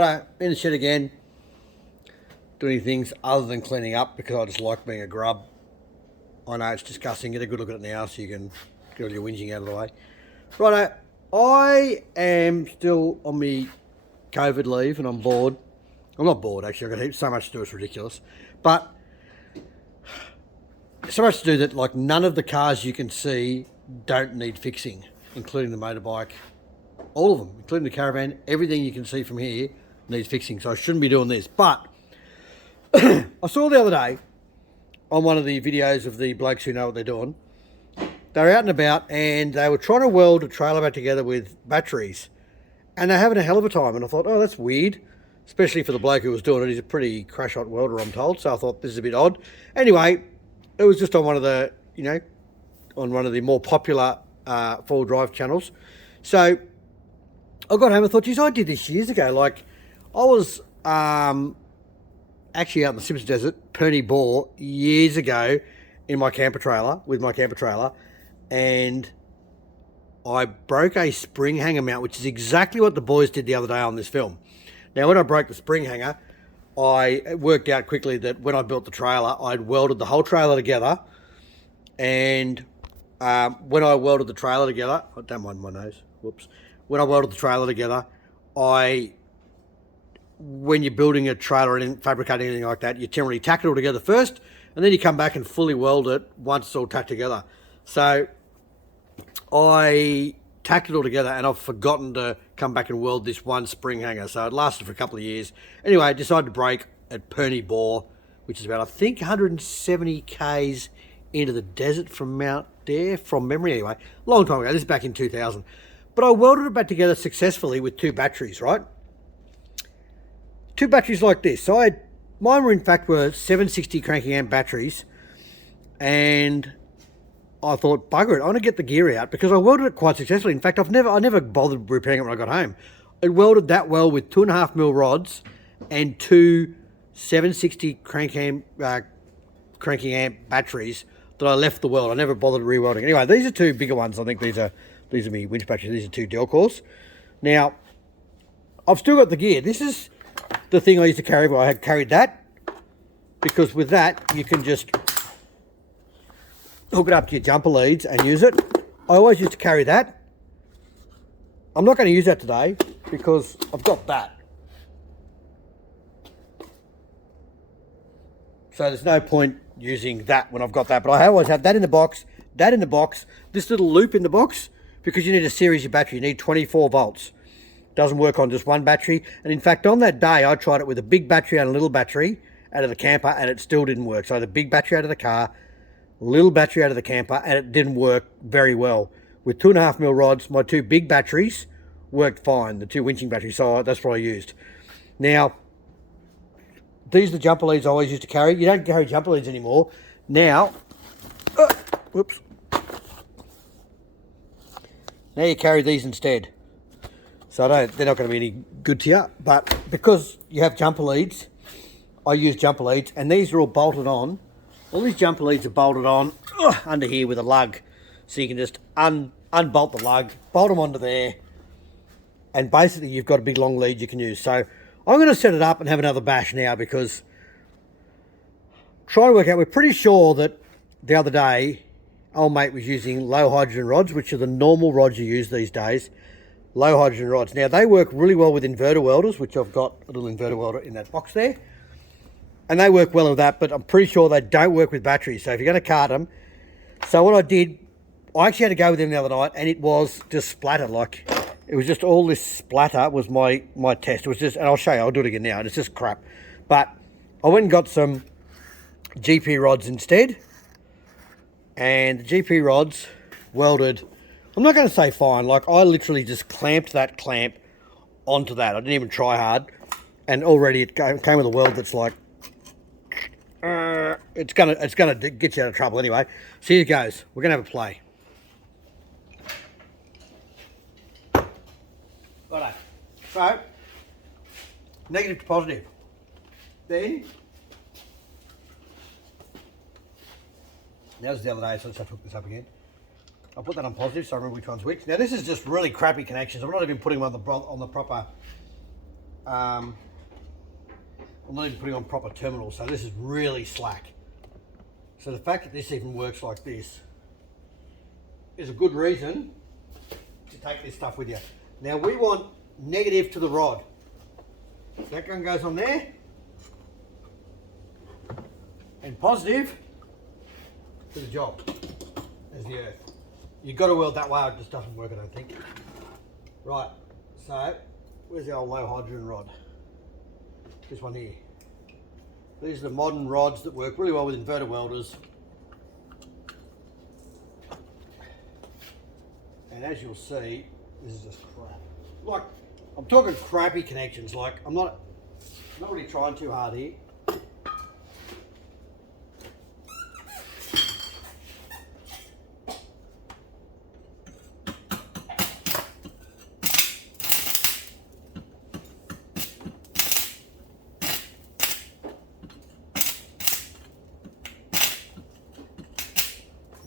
Righto, in the shed again, doing things other than cleaning up because I just like being a grub. I know it's disgusting. Get a good look at it now so you can get all your whinging out of the way. Righto, I am still on my COVID leave and I'm bored. I'm not bored actually, I've got so much to do, it's ridiculous. But so much to do that like none of the cars you can see don't need fixing, including the motorbike. All of them, including the caravan, everything you can see from here needs fixing. So I shouldn't be doing this. But I saw the other day on one of the videos of the blokes who know what they're doing. They were out and about and they were trying to weld a trailer back together with batteries. And they're having a hell of a time. And I thought, oh, that's weird. Especially for the bloke who was doing it. He's a pretty crash hot welder, I'm told. So I thought this is a bit odd. Anyway, it was just on one of the, on one of the more popular four-wheel drive channels. So I got home and thought, geez, I did this years ago. Like, I was actually out in the Simpson Desert, Perny Bore, years ago in my camper trailer, and I broke a spring hanger mount, which is exactly what the boys did the other day on this film. Now, when I broke the spring hanger, I worked out quickly that when I built the trailer, I'd welded the whole trailer together, and when I welded the trailer together, I don't mind my nose, whoops. When I welded the trailer together, when you're building a trailer and fabricating anything like that, you generally tack it all together first, and then you come back and fully weld it once it's all tacked together. So I tacked it all together and I've forgotten to come back and weld this one spring hanger. So it lasted for a couple of years. Anyway, I decided to break at Perny Bore, which is about, I think, 170 Ks into the desert from Mount Dare, from memory anyway. Long time ago, this is back in 2000. But I welded it back together successfully with two batteries, right? Two batteries like this. So mine were in fact 760 cranking amp batteries, and I thought, bugger it, I want to get the gear out because I welded it quite successfully. In fact, I never bothered repairing it when I got home. It welded that well with 2.5mm rods and two 760 cranking amp batteries that I left the weld. I never bothered re-welding. Anyway, these are two bigger ones. I think these are my winch batteries. These are two Delcors. Now, I've still got the gear. This is the thing I used to carry. I had carried that because with that you can just hook it up to your jumper leads and use it. I always used to carry that. I'm not going to use that today because I've got that. So there's no point using that when I've got that. But I always have that in the box, this little loop in the box, because you need a series of battery. You need 24 volts. Doesn't work on just one battery. And in fact, on that day, I tried it with a big battery and a little battery out of the camper, and it still didn't work. So I had a big battery out of the car, little battery out of the camper, and it didn't work very well. With 2.5mm rods, my two big batteries worked fine, the two winching batteries, so that's what I used. Now, these are the jumper leads I always used to carry. You don't carry jumper leads anymore. Now, whoops. Now you carry these instead. So they're not going to be any good to you, but because you have jumper leads, I use jumper leads, and these are all bolted on. All these jumper leads are bolted on under here with a lug, so you can just unbolt the lug, bolt them onto there, and basically you've got a big long lead you can use. So I'm going to set it up and have another bash now because trying to work out, we're pretty sure that the other day old mate was using low hydrogen rods, which are the normal rods you use these days. Low hydrogen rods. Now they work really well with inverter welders, which I've got a little inverter welder in that box there. And they work well with that, but I'm pretty sure they don't work with batteries. So if you're going to cart them, so what I did, I actually had to go with them the other night, and it was just splatter. Like, it was just all this splatter was my test. It was just, and I'll show you, I'll do it again now, and it's just crap. But I went and got some GP rods instead, and the GP rods welded, I'm not going to say fine, like I literally just clamped that clamp onto that. I didn't even try hard, and already it came with a weld that's like, it's gonna get you out of trouble anyway. So here it goes. We're gonna have a play. Righto. So negative to positive. Then that was the other day, so let's have to hook this up again. I'll put that on positive so I remember which one's which. Now this is just really crappy connections. I'm not even putting them on the proper I'm not even putting on proper terminals, so this is really slack. So the fact that this even works like this is a good reason to take this stuff with you. Now we want negative to the rod. That gun goes on there, and positive to the job. There's the earth. You've got to weld that way, it just doesn't work, I don't think. Right, so where's the old low hydrogen rod? This one here. These are the modern rods that work really well with inverter welders. And as you'll see, this is just crap. Like, I'm talking crappy connections. Like, I'm not really trying too hard here.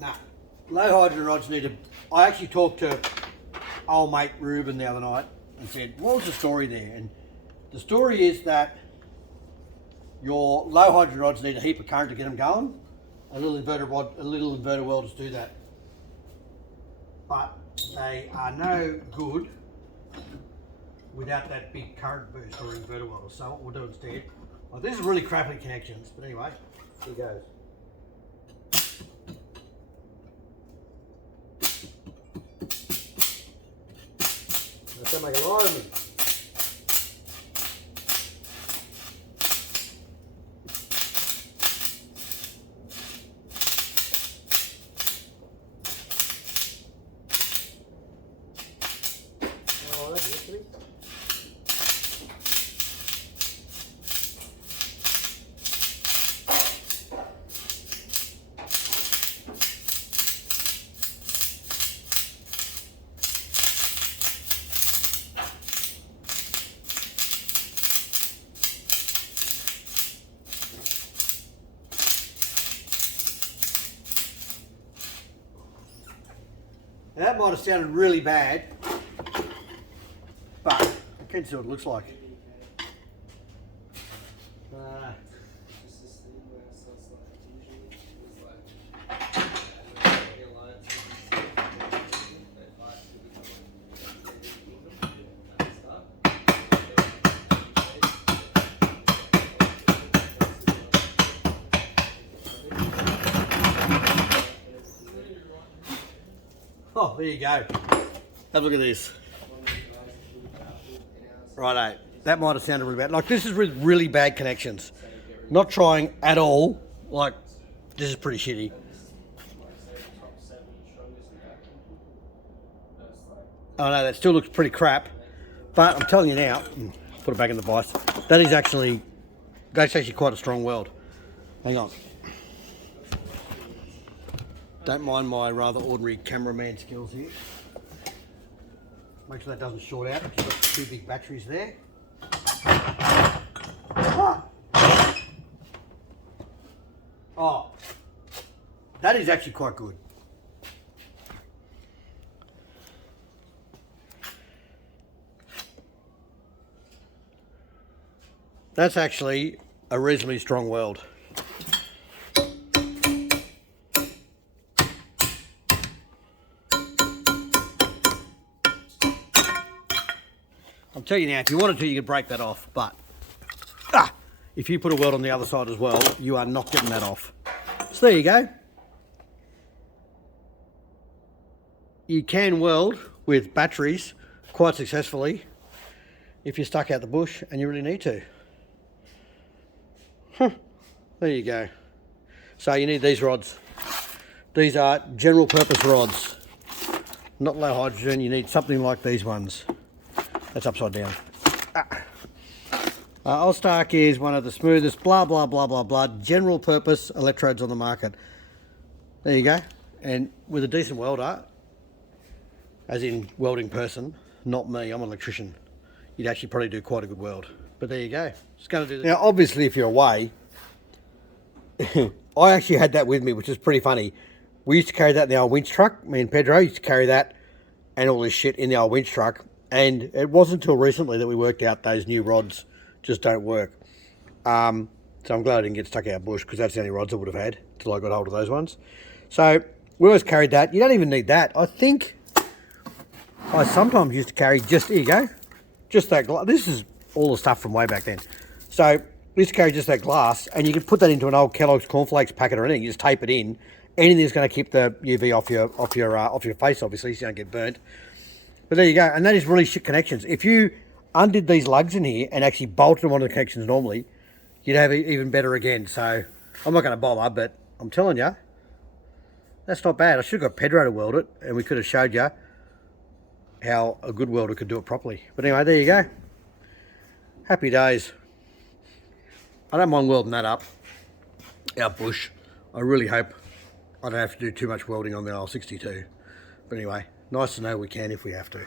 Nah, low hydrogen rods need to. I actually talked to old mate Ruben the other night and said, what was the story there? And the story is that your low hydrogen rods need a heap of current to get them going. A little inverter welders do that. But they are no good without that big current boost or inverter welder. So what we'll do instead, well, this is really crappy connections, but anyway, here goes. Don't make a lie of me. Oh, that's it. Now that might have sounded really bad, but I can see what it looks like. Oh, there you go. Have a look at this. Righto. That might have sounded really bad. Like, this is with really bad connections. Not trying at all. Like, this is pretty shitty. Oh no, that still looks pretty crap. But I'm telling you now, put it back in the vise. That's actually quite a strong weld. Hang on. Don't mind my rather ordinary cameraman skills here. Make sure that doesn't short out. I've got two big batteries there. Oh, that is actually quite good. That's actually a reasonably strong weld. I'll tell you now, if you wanted to, you could break that off, but if you put a weld on the other side as well, you are not getting that off. So there you go. You can weld with batteries quite successfully if you're stuck out the bush and you really need to. There you go. So you need these rods. These are general purpose rods, not low hydrogen. You need something like these ones. That's upside down. Allstark is one of the smoothest, blah, blah, blah, blah, blah, general purpose electrodes on the market. There you go. And with a decent welder, as in welding person, not me, I'm an electrician, you'd actually probably do quite a good weld. But there you go. Just going to do that. Now, obviously, if you're away, I actually had that with me, which is pretty funny. We used to carry that in the old winch truck. Me and Pedro used to carry that and all this shit in the old winch truck. And it wasn't until recently that we worked out those new rods just don't work. So I'm glad I didn't get stuck out bush, because that's the only rods I would have had till I got hold of those ones. So we always carried that. You don't even need that. I think I sometimes used to carry just, here you go, just that glass. This is all the stuff from way back then. So we used to carry just that glass, and you can put that into an old Kellogg's cornflakes packet or anything. You just tape it in. Anything that's going to keep the UV off your face, obviously, so you don't get burnt. But there you go, and that is really shit connections. If you undid these lugs in here and actually bolted them onto the connections normally, you'd have it even better again. So I'm not going to bother, but I'm telling you, that's not bad. I should have got Pedro to weld it, and we could have showed you how a good welder could do it properly. But anyway, there you go. Happy days. I don't mind welding that up, our bush. I really hope I don't have to do too much welding on the L62. But anyway, nice to know we can if we have to.